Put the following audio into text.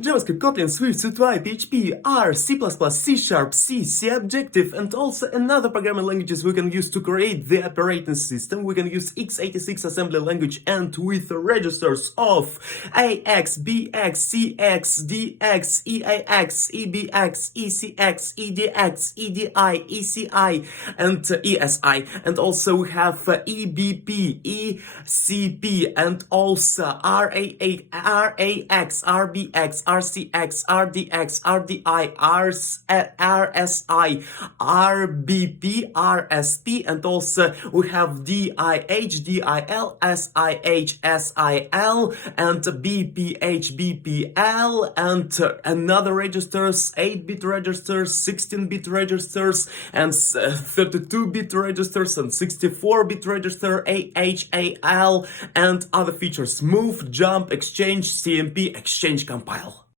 JavaScript, Kotlin, Swift, C2I, PHP, R, C++, C Sharp, C, C Objective, and also another programming languages we can use to create the operating system. We can use x86 assembly language and with registers of AX, BX, CX, DX, EAX, EBX, ECX, EDX, EDI, ECI, and ESI. And also we have EBP, ECP, and also RAX, RBX, RCX, RDX, RDI, RSI, RBP, RSP, and also we have DIH, DIL, SIH, SIL, and BPH, BPL, and another registers, 8-bit registers, 16-bit registers, and 32-bit registers, and 64-bit register, AHAL, and other features: move, jump, exchange, CMP, exchange, compile.